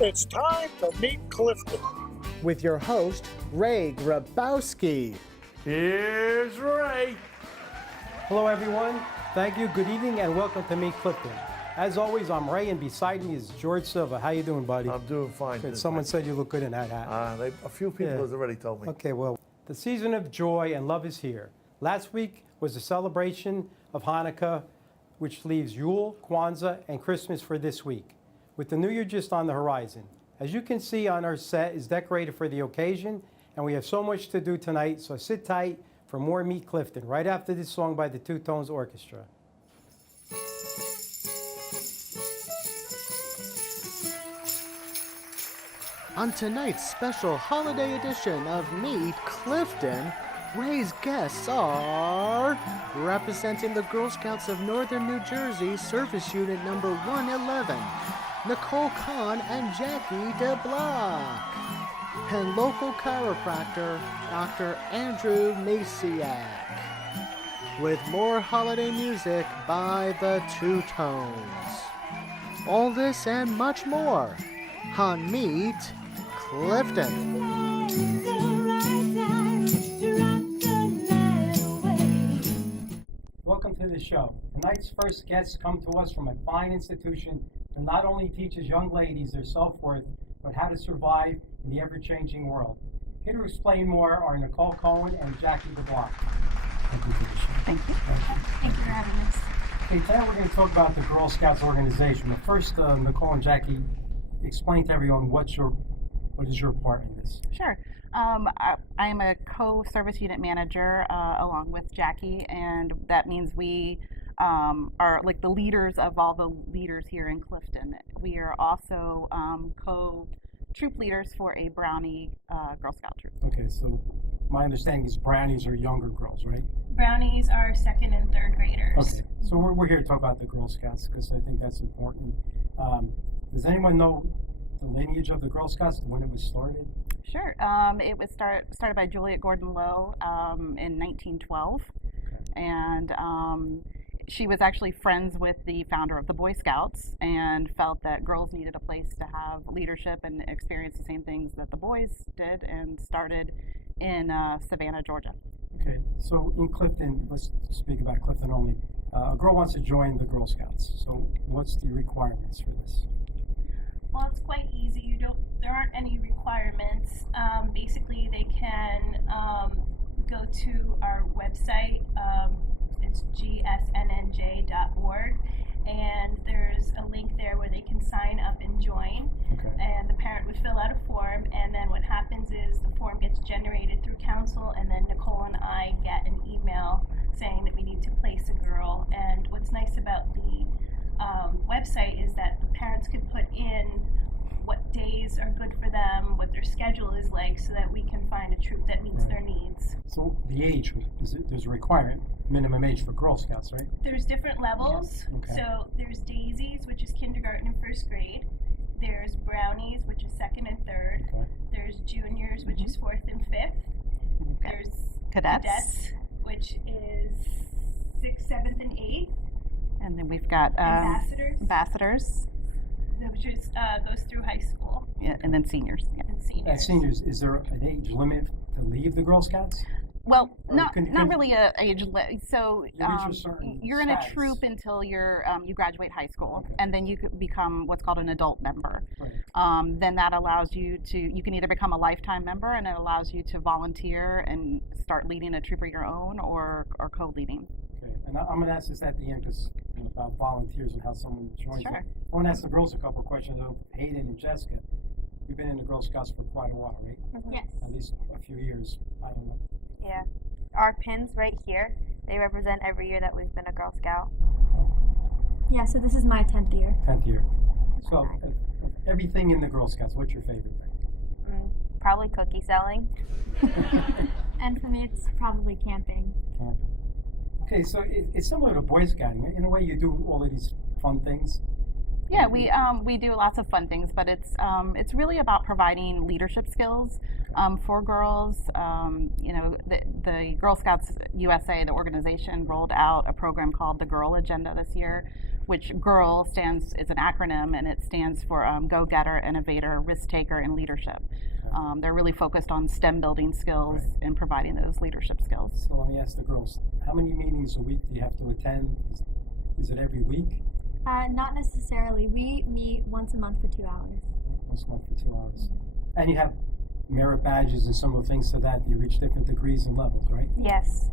It's time to meet Clifton. With your host, Ray Grabowski. Here's Ray. Hello, everyone. Thank you. Good evening, and welcome to Meet Clifton. As always, I'm Ray, and beside me is George Silva. How you doing, buddy? I'm doing fine. Good. Someone said you look good in that hat. A few people have already told me. Okay, well, the season of joy and love is here. Last week was the celebration of Hanukkah, which leaves Yule, Kwanzaa, and Christmas for this week, with the New Year just on the horizon. As you can see on our set is decorated for the occasion, and we have so much to do tonight, so sit tight for more Meet Clifton, right after this song by the Two Tones Orchestra. On tonight's special holiday edition of Meet Clifton, Ray's guests are representing the Girl Scouts of Northern New Jersey, Service Unit number 111, Nicole Kahn and Jackie DeBlock, and local chiropractor, Dr. Andrew Masiak, with more holiday music by the Two Tones. All this and much more on Meet Clifton. Welcome to the show. Tonight's first guests come to us from a fine institution that not only teaches young ladies their self-worth, but how to survive in the ever-changing world. Here to explain more are Nicole Cohen and Jackie DeBlock. Thank you for the show. Thank you. Thank you for having us. Okay, today we're going to talk about the Girl Scouts organization. But first, Nicole and Jackie, explain to everyone what is your part in this? Sure. I am a co-service unit manager along with Jackie, and that means we are like the leaders of all the leaders here in Clifton. We are also co-troop leaders for a Brownie Girl Scout troop. Okay, so my understanding is Brownies are younger girls, right? Brownies are second and third graders. Okay, so we're here to talk about the Girl Scouts because I think that's important. Does anyone know the lineage of the Girl Scouts, when it was started? Sure. It was started by Juliet Gordon Lowe in 1912, and she was actually friends with the founder of the Boy Scouts and felt that girls needed a place to have leadership and experience the same things that the boys did, and started in Savannah, Georgia. Okay, so in Clifton, let's speak about Clifton only. A girl wants to join the Girl Scouts, so what's the requirements for this? Well, it's quite easy. There aren't any requirements. Basically, they can go to our website. It's gsnnj.org, and there's a link there where they can sign up and join. Okay. And the parent would fill out a form, and then what happens is the form gets generated through council, and then Nicole and I get an email saying that we need to place a girl. And what's nice about the website is that the parents can put in what days are good for them, what their schedule is like, so that we can find a troop that meets their needs. So the age, there's a requirement, minimum age for Girl Scouts, right? There's different levels. Yeah. Okay. So there's Daisies, which is kindergarten and first grade. There's Brownies, which is second and third. Okay. There's Juniors, which is fourth and fifth. There's Cadets. which is sixth, seventh, and eighth. And then we've got ambassadors, which is goes through high school. yeah, and then seniors. Yeah. And seniors. As seniors, is there an age limit to leave the Girl Scouts? Well, Or not can- really a age limit. So You reach a certain you're in a status. troop until you graduate high school, Okay. and then you could become what's called an adult member. Right. Then that allows you can either become a lifetime member, and it allows you to volunteer and start leading a troop of your own, or co-leading. Okay, and I'm going to ask this at the end because about volunteers and how someone joins. Sure. I want to ask the girls a couple of questions. Hayden and Jessica, you've been in the Girl Scouts for quite a while, right? Yes. At least a few years. I don't know. Yeah. Our pins right here, they represent every year that we've been a Girl Scout. Yeah, so this is my 10th year. 10th year. So everything in the Girl Scouts, what's your favorite thing? Probably cookie selling. And for me, it's probably camping. Okay, so it's similar to Boy Scouting. In a way, you do all of these fun things. Yeah, we do lots of fun things, but it's really about providing leadership skills for girls. The Girl Scouts USA, the organization, rolled out a program called the Girl Agenda this year, which GIRL is an acronym, and it stands for Go-Getter, Innovator, Risk Taker, and Leadership. They're really focused on STEM building skills and providing those leadership skills. So let me ask the girls, how many meetings a week do you have to attend? Is it every week? Not necessarily. We meet once a month for 2 hours. Once a month for 2 hours. And you have merit badges and similar things to that. You reach different degrees and levels, right? Yes.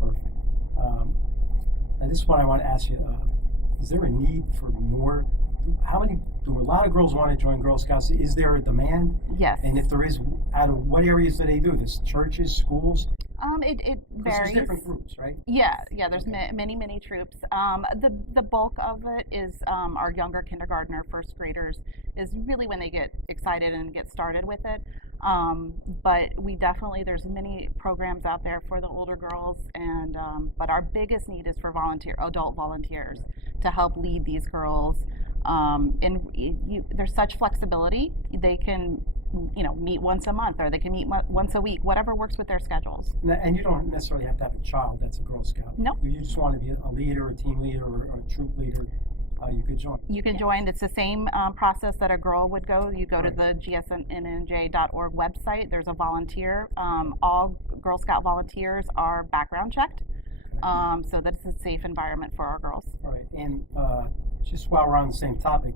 Perfect. And this is what I want to ask you. Is there a need for more? Do a lot of girls want to join Girl Scouts? Is there a demand? Yes. And if there is, out of what areas do they do this? Churches, schools? It varies. There's different groups, right? Yeah. There's many troops. The bulk of it is our younger kindergartner, first graders, is really when they get excited and get started with it. But there's many programs out there for the older girls, and but our biggest need is for adult volunteers to help lead these girls. There's such flexibility. They can meet once a month, or they can meet once a week, whatever works with their schedules. And you don't necessarily have to have a child that's a Girl Scout. No. You just want to be a leader, a team leader, or a troop leader. You could join. You can join. It's the same process that a girl would go. You go to the gsnnj.org website. There's a volunteer. All Girl Scout volunteers are background checked, so that it's a safe environment for our girls. All right. And just while we're on the same topic,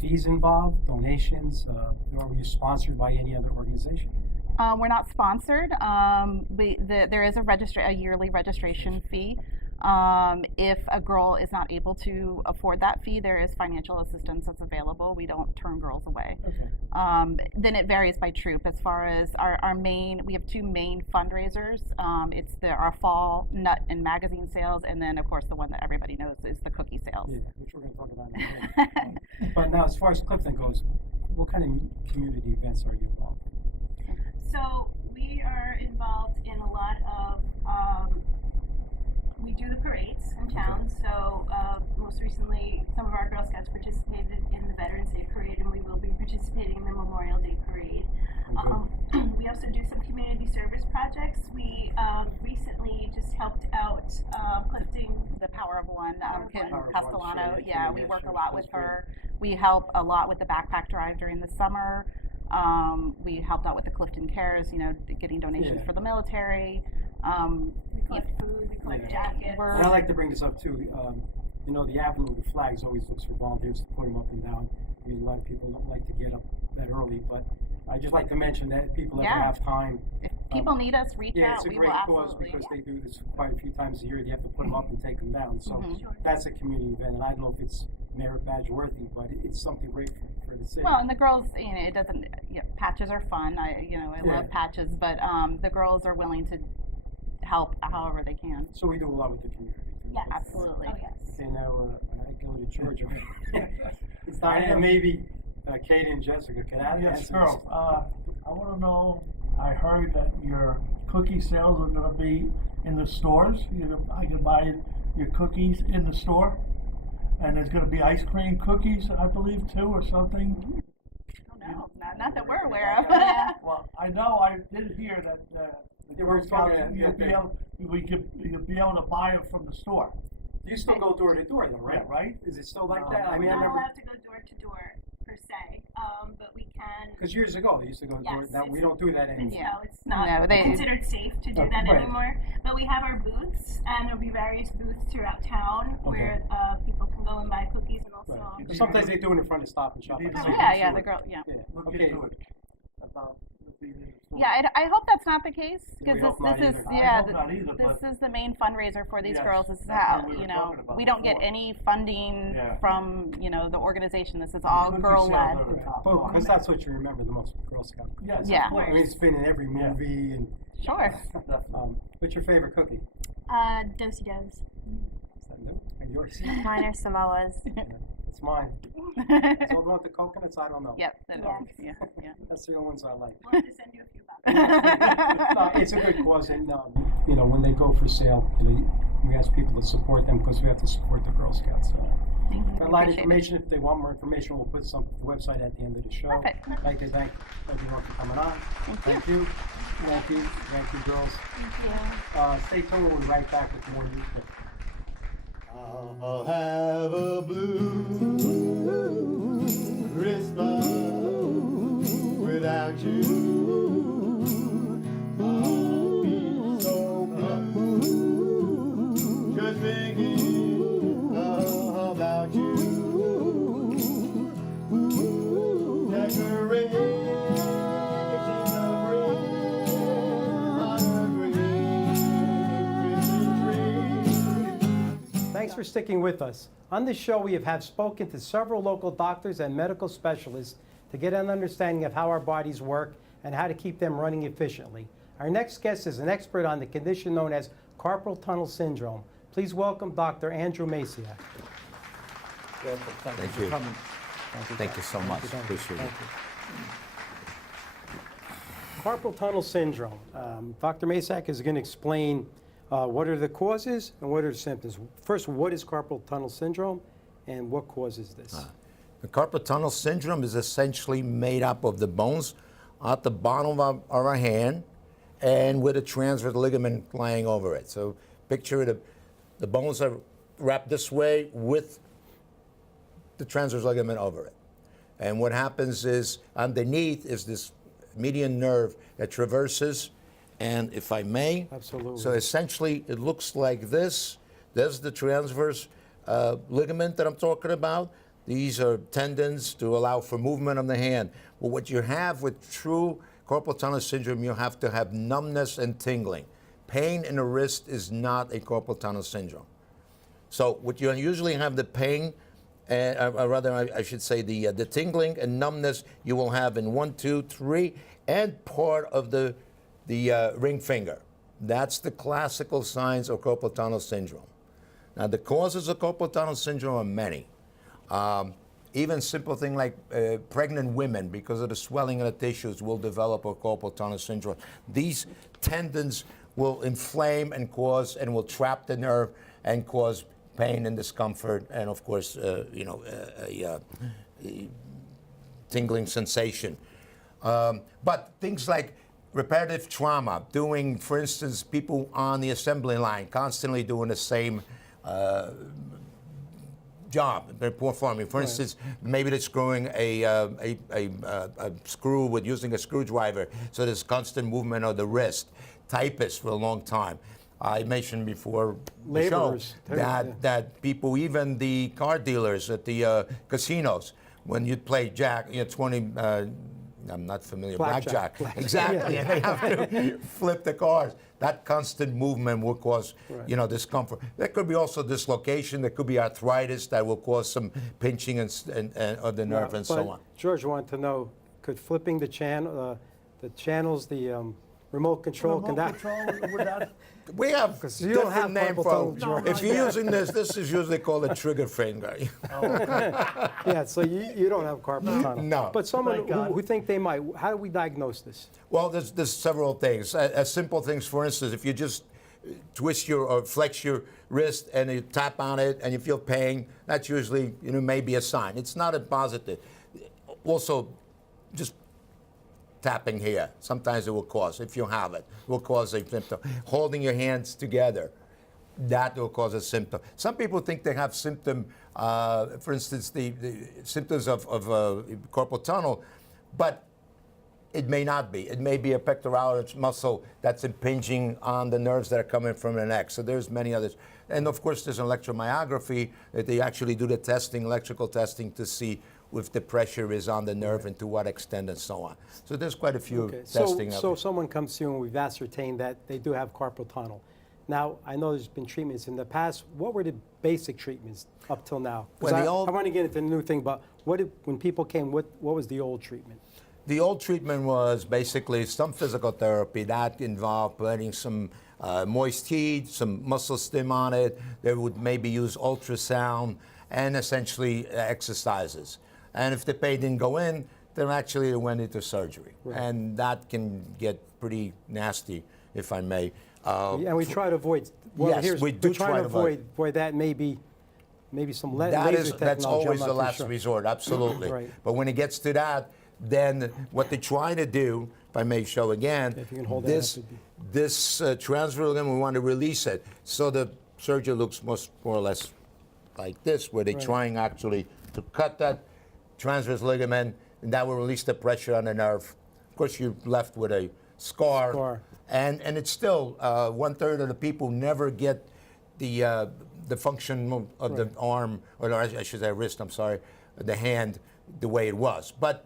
fees involved, donations, are you sponsored by any other organization? We're not sponsored. There is a yearly registration fee. If a girl is not able to afford that fee, there is financial assistance that's available. We don't turn girls away. Okay. Then it varies by troop. As far as we have two main fundraisers. It's our fall nut and magazine sales, and then of course the one that everybody knows is the cookie sales. Yeah, which we're going to talk about in a minute. But now, as far as Clifton goes, what kind of community events are you involved in? So we are involved in a lot of, we do the parades in town. So most recently, some of our Girl Scouts participated in the Veterans Day Parade, and we will be participating in the Memorial Day Parade. We also do some community service projects. We recently just helped out Clifton. The Power of One, Kim Power of One, Castellano. sure, Yeah, we work a lot with her. We help a lot with the backpack drive during the summer. We helped out with the Clifton Cares, getting donations for the military. We collect food, we collect jackets. And I like to bring this up too. The Avenue of the Flags always looks for volunteers to put them up and down. I mean, a lot of people don't like to get up that early, but I just like to mention that if people ever have time. If people need us, reach out. It's a We great will cause absolutely. because they do this quite a few times a year. You have to put them up and take them down. So that's a community event, and I don't know if it's merit badge worthy, but it's something great for the city. Well, and the girls, it doesn't. Patches are fun. I love patches, but the girls are willing to help however they can. So we do a lot with the community. Yes. Absolutely. Oh, yes. Okay, now I go to Georgia. It's Diana, maybe Kate and Jessica. Can I Yes, answer girl. I want to know. I heard that your cookie sales are going to be in the stores. I can buy your cookies in the store, and there's going to be ice cream cookies, I believe, too, or something. Oh, no, not that we're aware of. Well, I know. I did hear that. They were talking you'll be able to buy them from the store. You still go door to door, though, right? Yeah, right? Is it still like that? I We're mean, I not never. allowed to go door to door per se, but we can. Because years ago they used to go door. Yes, Now we don't do that anymore. Yeah. It's not No, they- considered safe to do Oh, that right. anymore. But we have our booths, and there'll be various booths throughout town where people can go and buy cookies and also. Right. 'Cause sometimes they do it in front of Stop and Shop. You need like to that. look Yeah, into the it. girl, yeah. Look Okay. into it about the store. Yeah, I hope that's not the case, because We hope this not is either. I hope not either, this but is the main fundraiser for these Yes, girls. This is that's how what we were talking about we don't get before. any funding Yeah. from the organization. This is all Cookie girl sales led. are the top Well, one. because that's what you remember the most, Girl Scout. Yes, Yeah. of course. I mean, it's been in every movie. And Sure. what's your favorite cookie? Do-si-dos. Is that new? And yours? Mine are Samoas. It's mine. It's all with the coconuts. I don't know. Yep. that- Yes. Yeah. That's the only ones I like. We'll have to send you a few boxes. No, it's a good cause, and when they go for sale, we ask people to support them because we have to support the Girl Scouts. Thank you. Got a lot of Appreciate it. information. If they want more information, we'll put some website at the end of the show. Perfect. I'd like to thank everyone for coming on. Thank you. Thank you. Thank you, girls. Thank you. Stay tuned. We'll be right back with more news. I'll have a blue Christmas without you. I'll be so blue just thinking about you. Decorations of red on a green Christmas tree. Thanks for sticking with us. On this show, we have spoken to several local doctors and medical specialists to get an understanding of how our bodies work and how to keep them running efficiently. Our next guest is an expert on the condition known as carpal tunnel syndrome. Please welcome Dr. Andrew Masiak. Thank you. Thank you so much. Appreciate it. Carpal tunnel syndrome. Dr. Masiak is going to explain what are the causes and what are the symptoms. First, what is carpal tunnel syndrome and what causes this? The carpal tunnel syndrome is essentially made up of the bones at the bottom of our hand and with a transverse ligament lying over it. So picture the bones are wrapped this way with the transverse ligament over it. And what happens is underneath is this median nerve that traverses, and if I may, Absolutely. so essentially it looks like this. There's the transverse ligament that I'm talking about. These are tendons to allow for movement of the hand. Well, what you have with true carpal tunnel syndrome, you have to have numbness and tingling. Pain in the wrist is not a carpal tunnel syndrome. So what you usually have the pain, I should say the tingling and numbness you will have in 1, 2, 3, and part of the ring finger. That's the classical signs of carpal tunnel syndrome. Now the causes of carpal tunnel syndrome are many. Even simple thing like pregnant women, because of the swelling of the tissues, will develop a carpal tunnel syndrome. These tendons will inflame and will trap the nerve and cause pain and discomfort, and of course, a tingling sensation. But things like repetitive trauma, doing, for instance, people on the assembly line constantly doing the same job they're performing. For instance, maybe they're screwing a screw with using a screwdriver, so there's constant movement of the wrist. Typists for a long time. I mentioned before the show that people, even the car dealers at the casinos, when you play 20, I'm not familiar, blackjack. Exactly, and they have to flip the cars. That constant movement will cause, discomfort. There could be also dislocation. There could be arthritis that will cause some pinching of the nerve and so on. George wanted to know, could flipping the channels, the remote control, we have different name for if you're using this is usually called a trigger finger. Yeah, so you don't have carpal tunnel. No. But someone who think they might, how do we diagnose this? Well, there's several things. Simple things, for instance, if you just twist or flex your wrist and you tap on it and you feel pain, that's usually maybe a sign. It's not a positive. Also, just tapping here, sometimes it will cause, if you have it, will cause a symptom. Holding your hands together, that will cause a symptom. Some people think they have symptom, for instance, the symptoms of carpal tunnel, but it may not be. It may be a pectoralis muscle that's impinging on the nerves that are coming from the neck. So there's many others. And of course, there's electromyography that they actually do the testing, electrical testing, to see if the pressure is on the nerve and to what extent and so on. So there's quite a few testing. So someone comes to you and we've ascertained that they do have carpal tunnel. Now, I know there's been treatments in the past. What were the basic treatments up till now? I want to get into the new thing, but when people came, what was the old treatment? The old treatment was basically some physical therapy that involved putting some moist heat, some muscle stim on it. They would maybe use ultrasound and essentially exercises. And if the pain didn't go in, then actually it went into surgery. Right. And that can get pretty nasty, if I may. And we try to avoid. Yes, we do try to avoid that. Maybe maybe some That laser is, technology. that's I'm always not the too last sure. resort, absolutely. Right. But when it gets to that, then what they're trying to do, if I may show again, If you can hold that this, up, it'd be- this transverse ligament, we want to release it. So the surgery looks more or less like this, where they're Right. trying actually to cut that transverse ligament, and that will release the pressure on the nerve. Of course, you're left with a scar. And it's still 1/3 of the people never get the function of the arm, or I should say wrist, I'm sorry, the hand, the way it was. But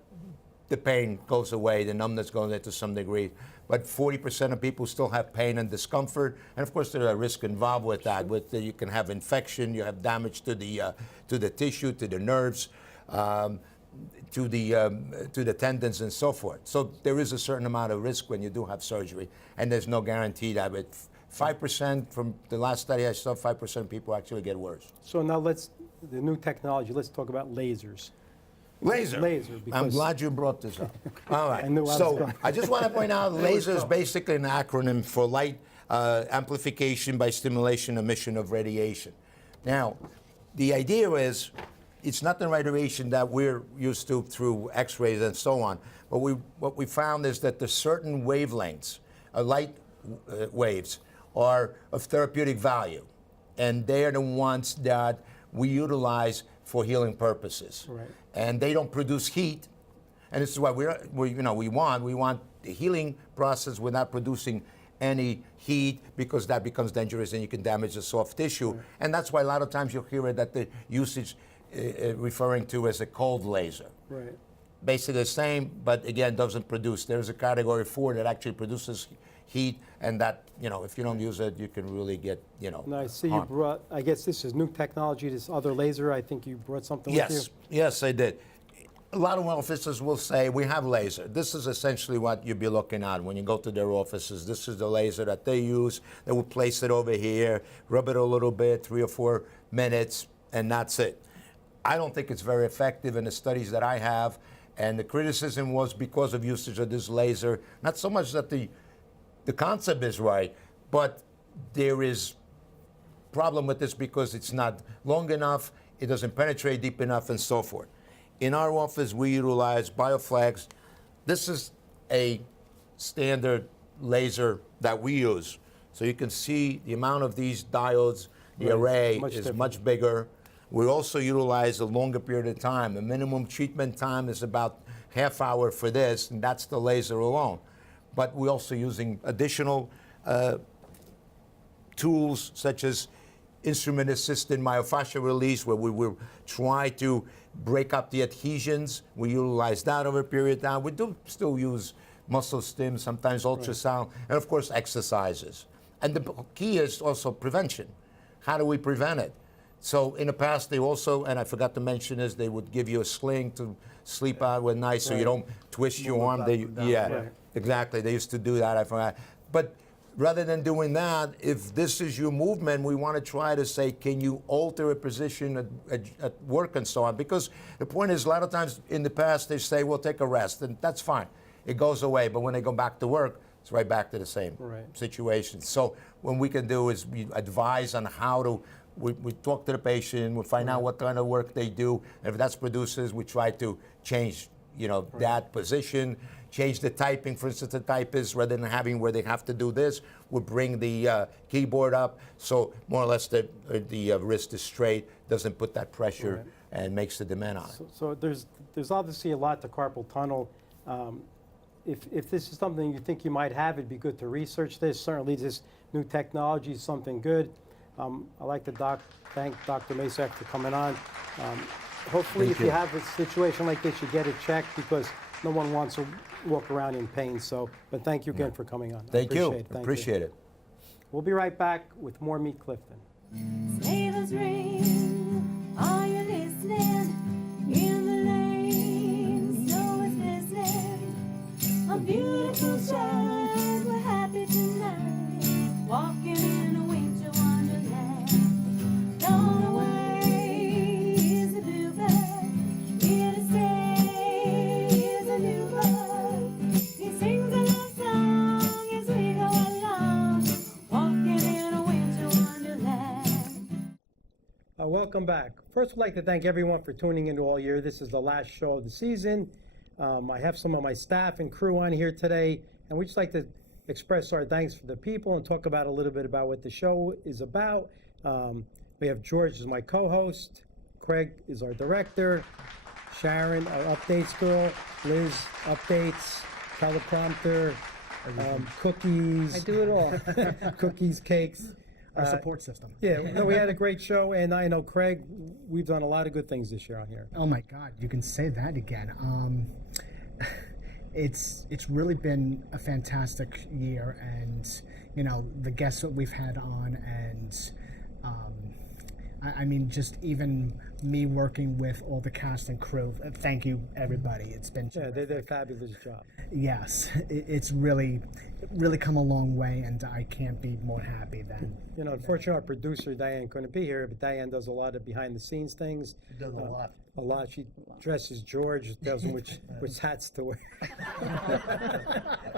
the pain goes away, the numbness goes away to some degree. But 40% of people still have pain and discomfort, and of course there are risks involved with that. You can have infection, you have damage to the tissue, to the nerves, to the tendons, and so forth. So there is a certain amount of risk when you do have surgery, and there's no guarantee that it. 5% from the last study I saw, 5% of people actually get worse. So now the new technology, let's talk about lasers. Laser. Laser. I'm because- glad you brought this up. All right. I knew I was So going. I just want to point out, laser is basically an acronym for light amplification by stimulation emission of radiation. Now, the idea is, it's not the radiation that we're used to through X-rays and so on. But what we found is that there's certain wavelengths, light waves, are of therapeutic value, and they are the ones that we utilize for healing purposes. Right. And they don't produce heat, and this is why we want the healing process without producing any heat, because that becomes dangerous and you can damage the soft tissue. Right. And that's why a lot of times you'll hear it that the usage referring to as a cold laser. Right. Basically the same, but again doesn't produce. There's a category 4 that actually produces heat, and that, if you don't use it, you can really get, Now I see harm. you brought, I guess this is new technology, this other laser, I think you brought something with you? Yes, I did. A lot of offices will say, we have laser. This is essentially what you'll be looking at when you go to their offices. This is the laser that they use. They will place it over here, rub it a little bit, 3 or 4 minutes, and that's it. I don't think it's very effective in the studies that I have, and the criticism was because of usage of this laser, not so much that the concept is right, but there is problem with this because it's not long enough, it doesn't penetrate deep enough, and so forth. In our office, we utilize BioFlex. This is a standard laser that we use. So you can see the amount of these diodes, the array is much bigger. We also utilize a longer period of time. The minimum treatment time is about half hour for this, and that's the laser alone. But we're also using additional tools such as instrument-assisted myofascial release, where we will try to break up the adhesions. We utilize that over a period of time. We do still use muscle stim, sometimes ultrasound, and of course exercises. And the key is also prevention. How do we prevent it? So in the past, they also, and I forgot to mention this, they would give you a sling to sleep out at night so you don't twist your arm. Exactly. They used to do that, I forgot. But rather than doing that, if this is your movement, we want to try to say, can you alter a position at work and so on? Because the point is, a lot of times in the past, they say, well, take a rest, and that's fine. It goes away. But when they go back to work, it's right back to the same situation. So what we can do is we advise on how to, we talk to the patient, we find out what kind of work they do. And if that's produces, we try to change, that position, change the typing. For instance, the typist, rather than having where they have to do this, we bring the keyboard up, so more or less the wrist is straight, doesn't put that pressure and makes the demand on it. So there's obviously a lot to carpal tunnel. If this is something you think you might have, it'd be good to research this. Certainly this new technology is something good. I'd like to thank Dr. Masak for coming on. Hopefully if you have a situation like this, you get it checked, because no one wants to walk around in pain. But thank you again for coming on. Thank you. Appreciate it. We'll be right back with more Meet Clifton. Sleigh ring, are you listening? In the lane, snow is glistening. A beautiful child, we're happy tonight, walking in a winter wonderland. Gone away is a bluebird, here to stay is a new bird. He sings a love song as we go along, walking in a winter wonderland. Welcome welcome back. First, we'd like to thank everyone for tuning in all year. This is the last show of the season. I have some of my staff and crew on here today, and we'd just like to express our thanks for the people and talk about a little bit about what the show is about. We have George as my co-host, Craig is our director, Sharon, our updates girl, Liz, updates, teleprompter, cookies. I do it all. Cookies, cakes. Our support system. Yeah, no, we had a great show, and I know, Craig, we've done a lot of good things this year on here. Oh my God, you can say that again. It's really been a fantastic year, and the guests that we've had on, and I mean, just even me working with all the cast and crew. Thank you, everybody. It's been terrific. Yeah, they did a fabulous job. Yes, it's really come a long way, and I can't be more happy than. Unfortunately, our producer Diane couldn't be here, but Diane does a lot of behind-the-scenes things. She does a lot. A lot. She dresses George, tells him which hats to wear.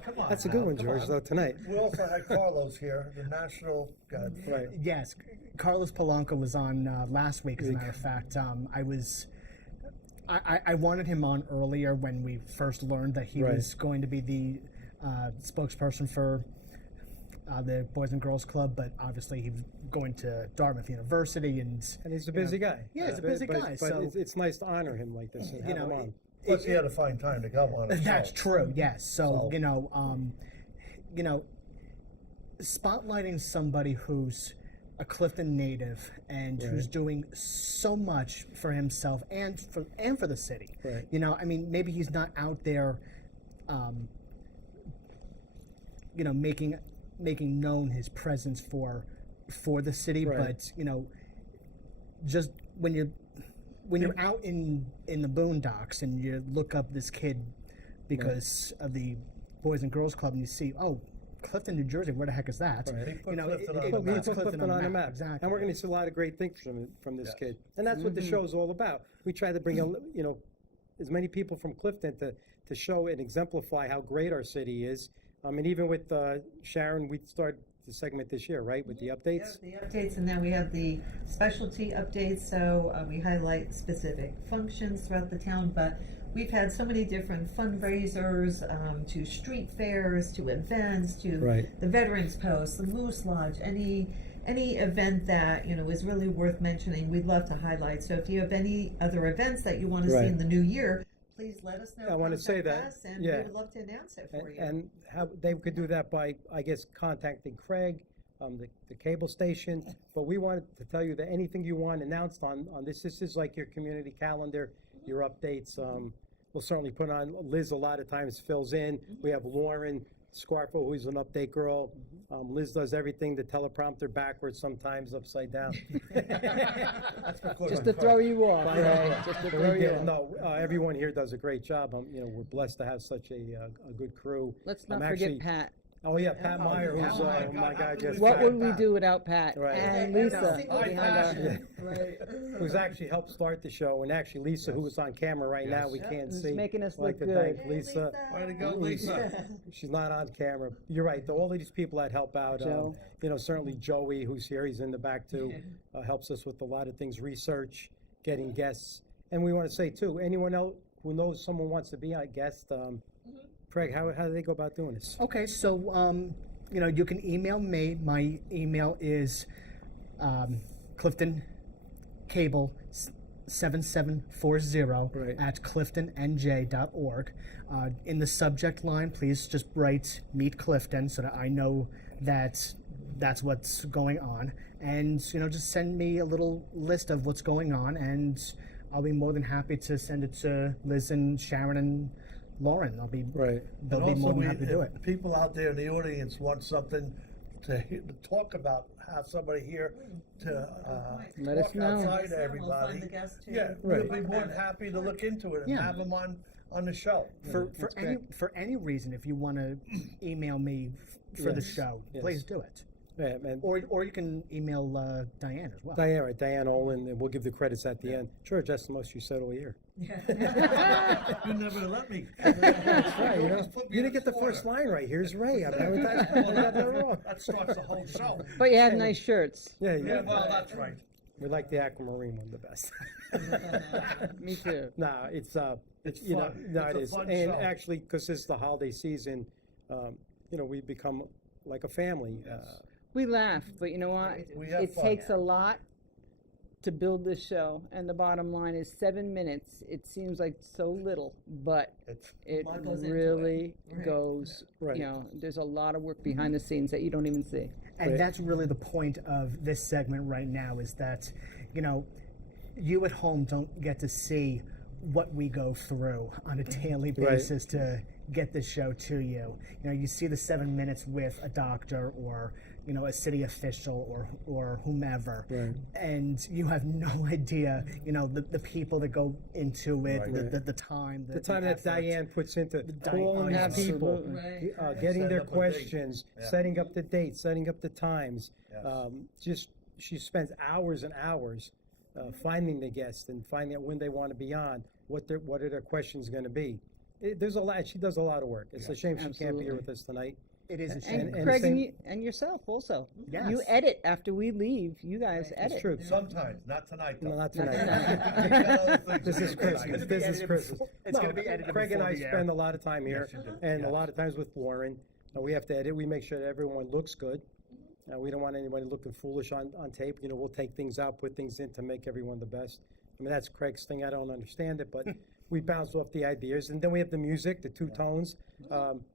Come on. That's a good one, George, though, tonight. We also had Carlos here, the national guy. Right. Yes, Carlos Polanco was on last week. As a matter of fact, I wanted him on earlier when we first learned that he was going to be the spokesperson for the Boys and Girls Club, but obviously he's going to Dartmouth University, and he's a busy guy. Yeah, he's a busy guy. But so it's nice to honor him like this and have him on. Plus, he had to find time to come on. That's true. Yes. So spotlighting somebody who's a Clifton native and who's doing so much for himself and for the city. Right. I mean, maybe he's not out there, making known his presence for the city, but just when you're out in the boondocks and you look up this kid because of the Boys and Girls Club and you see, oh, Clifton, New Jersey, where the heck is that? Right. It puts Clifton on the map. Exactly. And we're going to see a lot of great things from this kid. And that's what the show's all about. We try to bring as many people from Clifton to show and exemplify how great our city is. And even with Sharon, we started the segment this year, right, with the updates? Yeah, the updates, and then we have the specialty updates, so we highlight specific functions throughout the town, but we've had so many different fundraisers, to street fairs, to events, to the Veterans Post, the Moose Lodge, any event that is really worth mentioning, we'd love to highlight. So if you have any other events that you want to see in the new year, please let us know. I want to say that, us, and we would love to announce it for you. And how they could do that by, I guess, contacting Craig, the cable station. But we wanted to tell you that anything you want announced on this is like your community calendar, your updates. We'll certainly put on. Liz a lot of times fills in. We have Lauren Scarfo, who's an update girl. Liz does everything, the teleprompter backwards, sometimes upside down. Just to throw you off, right? Just to throw you off. No, everyone here does a great job. We're blessed to have such a good crew. Let's not forget Pat. Oh yeah, Pat Meyer, who's my guy. Just what would we do without Pat right. and Lisa who's actually helped start the show, and actually Lisa, who is on camera right now, we can't see. Making us look good. Thank Lisa. Way to go, Lisa. She's not on camera. You're right. All of these people that help out. Joe. Certainly Joey, who's here, he's in the back too, helps us with a lot of things, research, getting guests, and we want to say too, anyone else who knows someone wants to be a guest. Craig, how do they go about doing this? Okay, so you can email me. My email is Clifton Cable 7740 at cliftonnj.org. In the subject line, please just write Meet Clifton so that I know that that's what's going on. And, just send me a little list of what's going on, and I'll be more than happy to send it to Liz and Sharon and Lauren. They'll be more than happy to do it. The people out there in the audience want something to talk about. Have somebody here to let us know. Outside to everybody. We'll be more than happy to look into it and have them on the show. For any reason, if you want to email me for the show, please do it. Yeah, or you can email Diane as well. Diane Olin, and we'll give the credits at the end. George, that's the most you said all year. You never let me. That's right. You didn't get the first line right. Here's Ray. I got that wrong. That starts the whole show. But you have nice shirts. Yeah, well, that's right. We like the aquamarine one the best. Me too. No, it's It's you know, fun. no, It's it a is, fun and show. actually, because it's the holiday season, you know, we become like a family. We laugh, but you know what? We have It fun. takes a lot to build this show, and the bottom line is 7 minutes. It seems like so little, but it lot goes into really it. Right. goes. Right. You know, there's a lot of work behind the scenes that you don't even see. And Right. that's really the point of this segment right now is that, you know, you at home don't get to see what we go through on a daily Right. basis to get this show to you. You know, you see the 7 minutes with a doctor or, you know, a city official or whomever, Right. and you have no idea, you know, the people that go into it, Right. the time, The time that effort. Diane puts into Diane- calling oh, these people, absolutely. getting their Setting up a date. questions, Yeah. setting up the dates, setting up the times. Yes. Just she spends hours and hours finding the guests and finding out when they want to be on, what are their questions going to be. There's a lot. She does a lot of work. It's a shame she can't be Absolutely. here with us tonight. It is a shame. And, and Craig the and, same- and yourself also. Yes. You edit after we leave. You guys edit. It's true. Sometimes, not tonight though. No, not Not tonight. We got other things This to is do Christmas. tonight. This is edited Christmas. before- it's gonna be edited Craig and before I the air. spend a lot of time here, Yes, you do. and a Yes. lot of times with Lauren. We have to edit. We make sure that everyone looks good. We don't want anybody looking foolish on tape. You know, we'll take things out, put things in to make everyone the best. I mean, that's Craig's thing. I don't understand it, but we bounce off the ideas. And then we have the music, the two tones.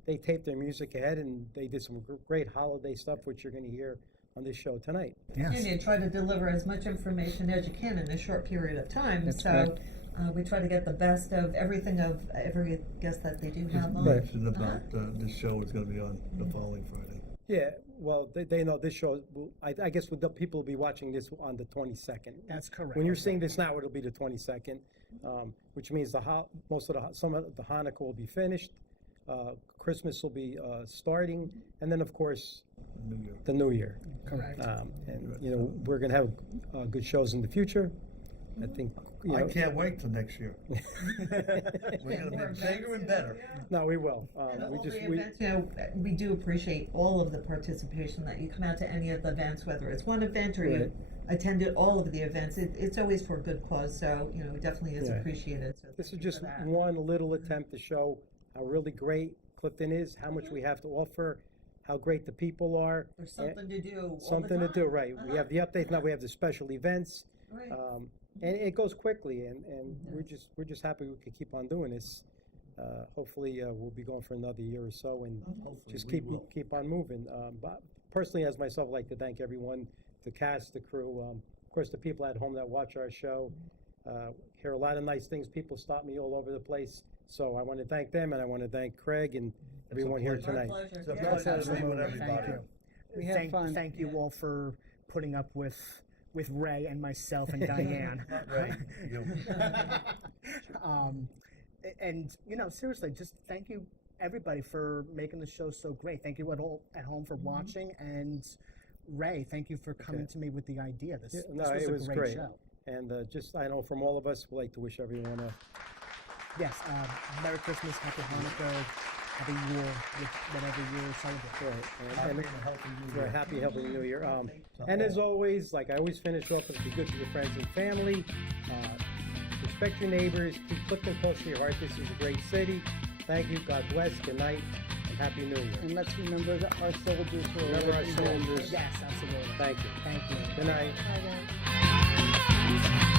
They taped their music ahead, and they did some great holiday stuff, which you're going to hear on this show tonight. Yes. You try to deliver as much information as you can in a short period of time. That's So we try to get the best of everything of every guest that they do have on. Mentioned about this show is going to be on the following Friday. Yeah, well, they know this show. I guess the people will be watching this on the 22nd. That's correct. When you're seeing this now, it'll be the 22nd, which means some of the Hanukkah will be finished. Christmas will be starting, and then of course New Year. the New Year. Correct. And you know we're going to have good shows in the future. I think. You I know, can't wait till next year. We're going to be bigger and better. No, we will. And We all just the events, we do appreciate all of the participation that you come out to any of the events, whether it's one event or Right. you attended all of the events. It's always for a good cause, so it definitely is Yeah. appreciated. So This is thank you just for that. one little attempt to show how really great Clifton is, how much we have to offer, how great the people are. There's something to do. all the Something to do, time. right. We have the updates, now we have the special events. Right. And it goes quickly, and we're just happy we can keep on doing this. Hopefully, we'll be going for another year or so, and Hopefully just we will. keep on moving. But personally, as myself, I'd like to thank everyone, the cast, the crew, of course, the people at home that watch our show. Hear a lot of nice things. People stop me all over the place, so I want to thank them, and I want to thank Craig and everyone here pleasure. Our tonight. pleasure. It's a Yeah. pleasure to be with Absolutely. everybody. Thank you. We have fun. Thank you all for putting up with Ray and myself and Diane. Not Ray, you. And seriously, just thank you everybody for making the show so great. Thank you at home for watching, and Ray, thank you for coming to me with the idea. This It was was a great. show. And I know from all of us, we'd like to wish everyone a Yes, Merry Christmas, Happy Hanukkah, Happy Yule, whatever you celebrate. We're happy, healthy New Year. And as always, like I always finish off with be good to your friends and family. Respect your neighbors. Keep Clifton close to your heart. This is a great city. Thank you. God bless. Good night. And Happy New Year. And let's remember our soldiers who are Remember our working hard. soldiers. Yes, absolutely. Thank you. Thank you. Good night. Bye, guys.